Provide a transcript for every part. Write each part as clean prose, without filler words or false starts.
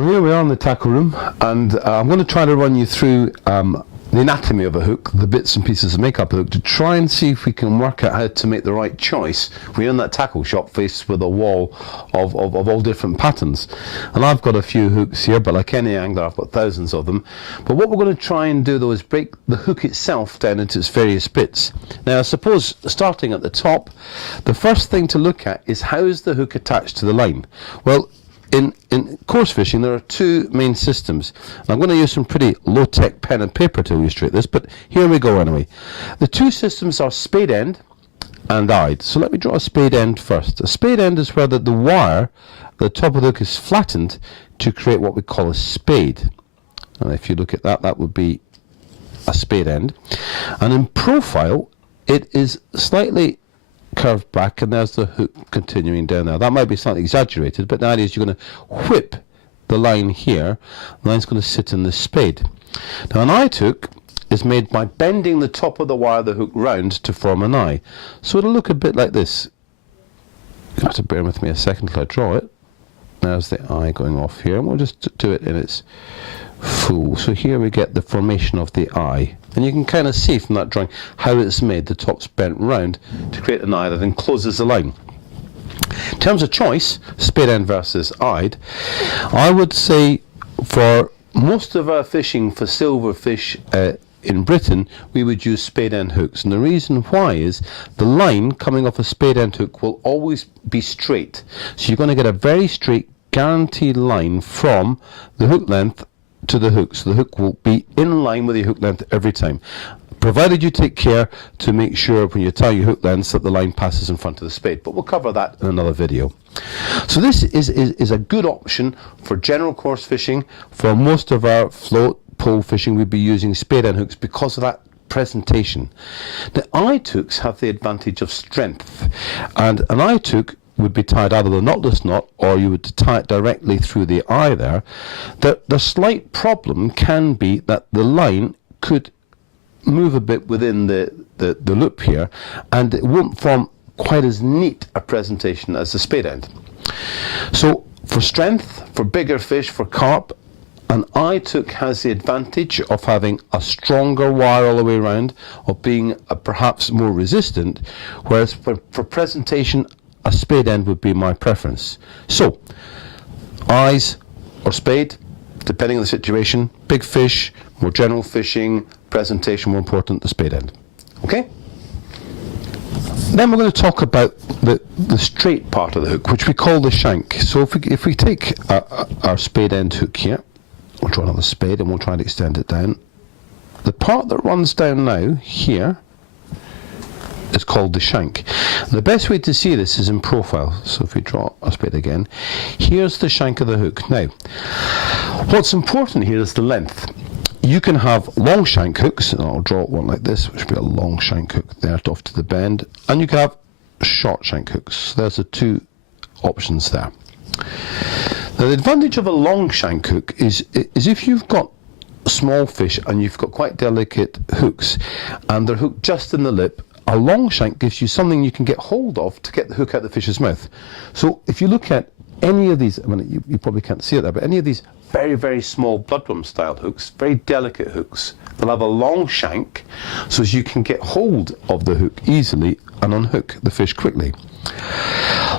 So here we are in the tackle room, and I'm going to try to run you through the anatomy of a hook, the bits and pieces that make up a hook, to try and see if we can work out how to make the right choice when you're in that tackle shop faced with a wall of all different patterns. And I've got a few hooks here, but like any angler I've got thousands of them. But what we're going to try and do though is break the hook itself down into its various bits. Now I suppose starting at the top, the first thing to look at is how is the hook attached to the line. Well, in coarse fishing, there are two main systems. And I'm going to use some pretty low-tech pen and paper to illustrate this, but here we go anyway. The two systems are spade end and eyed. So let me draw a spade end first. A spade end is where the wire, the top of the hook is flattened to create what we call a spade. And if you look at that, that would be a spade end. And in profile, it is slightly curved back, and there's the hook continuing down there. That might be slightly exaggerated, but the idea is you're going to whip the line here. The line's going to sit in the spade. Now an eye hook is made by bending the top of the wire of the hook round to form an eye. So it'll look a bit like this. You have to bear with me a second till I draw it. There's the eye going off here, and we'll just do it in its full. So here we get the formation of the eye. And you can kind of see from that drawing how it's made. The top's bent round to create an eye that encloses the line. In terms of choice, spade end versus eyed, I would say for most of our fishing for silverfish in Britain, we would use spade end hooks. And the reason why is the line coming off a spade end hook will always be straight. So you're going to get a very straight, guaranteed line from the hook length to the hook, so the hook will be in line with your hook length every time, provided you take care to make sure when you tie your hook lengths that the line passes in front of the spade, but we'll cover that in another video. So this is a good option for general coarse fishing. For most of our float pole fishing we'd be using spade end hooks because of that presentation. The eye hooks have the advantage of strength, and an eye hook would be tied either with a knotless knot, or you would tie it directly through the eye there. The slight problem can be that the line could move a bit within the loop here, and it won't form quite as neat a presentation as the spade end. So for strength, for bigger fish, for carp, an eye hook has the advantage of having a stronger wire all the way around, of being perhaps more resistant, whereas for presentation, a spade end would be my preference. So, eyes or spade, depending on the situation. Big fish, more general fishing, presentation more important, the spade end. Okay? Then we're going to talk about the straight part of the hook, which we call the shank. So if we take our spade end hook here, we'll draw another spade and we'll try and extend it down. The part that runs down now, here, is called the shank. And the best way to see this is in profile. So if we draw our spade again, here's the shank of the hook. Now, what's important here is the length. You can have long shank hooks, and I'll draw one like this, which would be a long shank hook there off to the bend, and you can have short shank hooks. So there's the two options there. Now, the advantage of a long shank hook is if you've got small fish and you've got quite delicate hooks and they're hooked just in the lip, a long shank gives you something you can get hold of to get the hook out of the fish's mouth. So if you look at any of these, I mean, you probably can't see it there, but any of these very, very small bloodworm style hooks, very delicate hooks, they'll have a long shank so as you can get hold of the hook easily and unhook the fish quickly.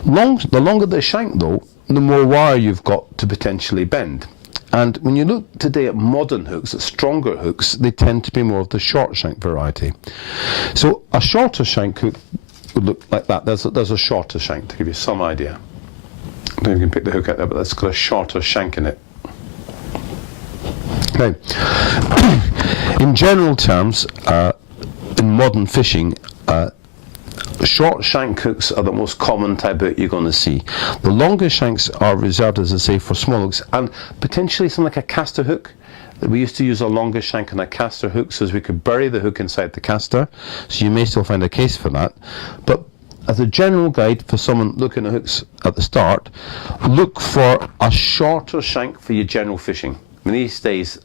The longer the shank though, the more wire you've got to potentially bend. And when you look today at modern hooks, at stronger hooks, they tend to be more of the short shank variety. So a shorter shank hook would look like that. There's a shorter shank to give you some idea. I don't know if you can pick the hook out there, but that's got a shorter shank in it. Now, in general terms, in modern fishing, short shank hooks are the most common type hook you're going to see. The longer shanks are reserved, as I say, for small hooks, and potentially something like a caster hook. We used to use a longer shank and a caster hook so as we could bury the hook inside the caster, so you may still find a case for that. But as a general guide for someone looking at hooks at the start, look for a shorter shank for your general fishing. I mean, these days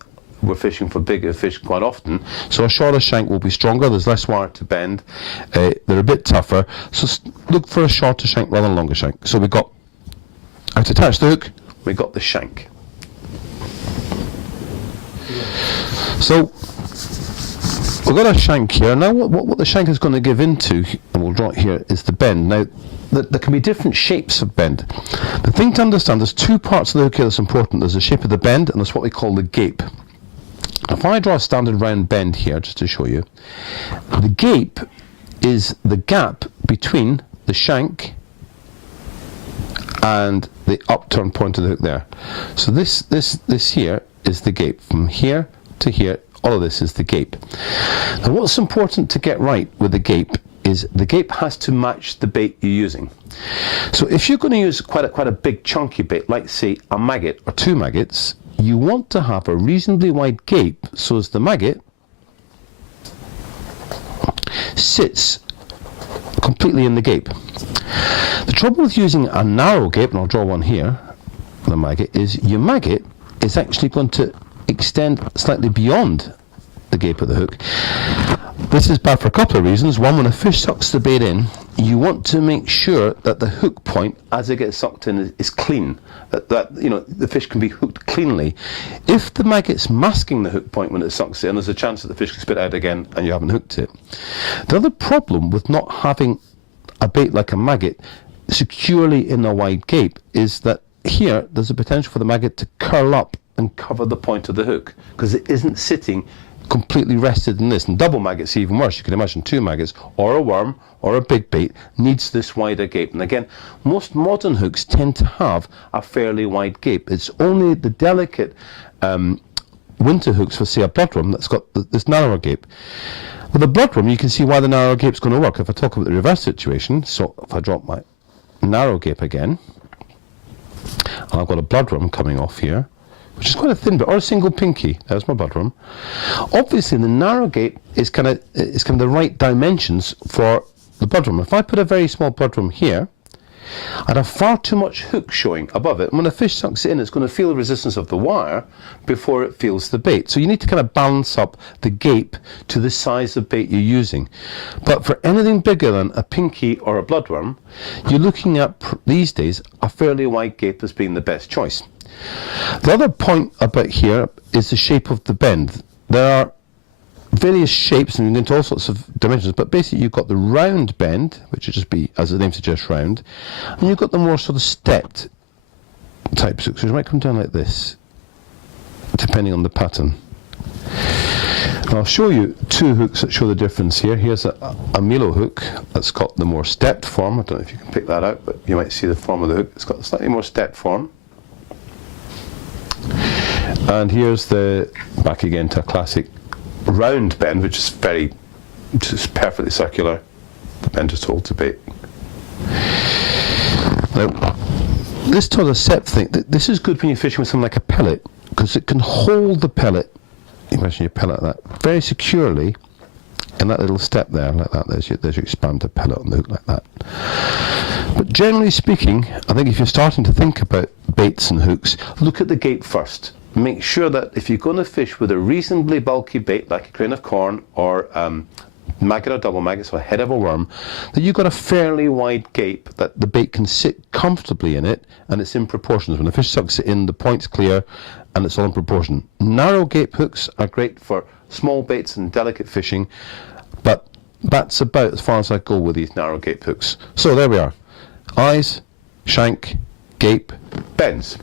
we're fishing for bigger fish quite often, so a shorter shank will be stronger, there's less wire to bend, they're a bit tougher, so look for a shorter shank rather than a longer shank. So we've got how to attach the hook, we've got the shank. So we've got a shank here. Now what the shank is going to give into, and we'll draw it here, is the bend. Now there can be different shapes of bend. The thing to understand, there's two parts of the hook here that's important. There's the shape of the bend, and there's what we call the gape. If I draw a standard round bend here, just to show you, the gape is the gap between the shank and the upturned point of the hook there. So this here is the gape. From here to here, all of this is the gape. Now what's important to get right with the gape is the gape has to match the bait you're using. So if you're going to use quite a big chunky bait, like say a maggot or two maggots, you want to have a reasonably wide gape so as the maggot sits completely in the gape. The trouble with using a narrow gape, and I'll draw one here, the maggot, is your maggot is actually going to extend slightly beyond the gape of the hook. This is bad for a couple of reasons. One, when a fish sucks the bait in, you want to make sure that the hook point, as it gets sucked in, is clean. That you know, the fish can be hooked cleanly. If the maggot's masking the hook point when it sucks in, there's a chance that the fish can spit out again and you haven't hooked it. The other problem with not having a bait like a maggot securely in a wide gape is that here there's a potential for the maggot to curl up and cover the point of the hook because it isn't sitting completely rested in this. And double maggots even worse. You can imagine two maggots or a worm or a big bait needs this wider gape. And again, most modern hooks tend to have a fairly wide gape. It's only the delicate winter hooks for say a bloodworm that's got this narrower gape. With a bloodworm, you can see why the narrow gape is going to work. If I talk about the reverse situation, so if I drop my narrow gape again, and I've got a bloodworm coming off here, which is quite a thin bit, or a single pinky. There's my bloodworm. Obviously, the narrow gape is kind of the right dimensions for the bloodworm. If I put a very small bloodworm here, I'd have far too much hook showing above it. And when a fish sucks it in, it's going to feel the resistance of the wire before it feels the bait. So you need to kind of balance up the gape to the size of bait you're using. But for anything bigger than a pinky or a bloodworm, you're looking at, these days, a fairly wide gape as being the best choice. The other point about here is the shape of the bend. There are various shapes and into all sorts of dimensions, but basically you've got the round bend, which would just be, as the name suggests, round, and you've got the more sort of stepped type hooks, which might come down like this, depending on the pattern. And I'll show you two hooks that show the difference here. Here's a Milo hook that's got the more stepped form. I don't know if you can pick that out, but you might see the form of the hook. It's got a slightly more stepped form. And here's the back again to a classic round bend, which is just perfectly circular. The bend just holds the bait. Now, this sort of set thing, this is good when you're fishing with something like a pellet, because it can hold the pellet, imagine your pellet like that, very securely in that little step there, like that. There's your expanded pellet on the hook like that. But generally speaking, I think if you're starting to think about baits and hooks, look at the gape first. Make sure that if you're going to fish with a reasonably bulky bait, like a grain of corn or maggot or double maggot, so a head of a worm, that you've got a fairly wide gape that the bait can sit comfortably in it, and it's in proportions. When the fish sucks it in, the point's clear and it's all in proportion. Narrow gape hooks are great for small baits and delicate fishing, but that's about as far as I go with these narrow gape hooks. So there we are. Eyes, shank, gape, bends.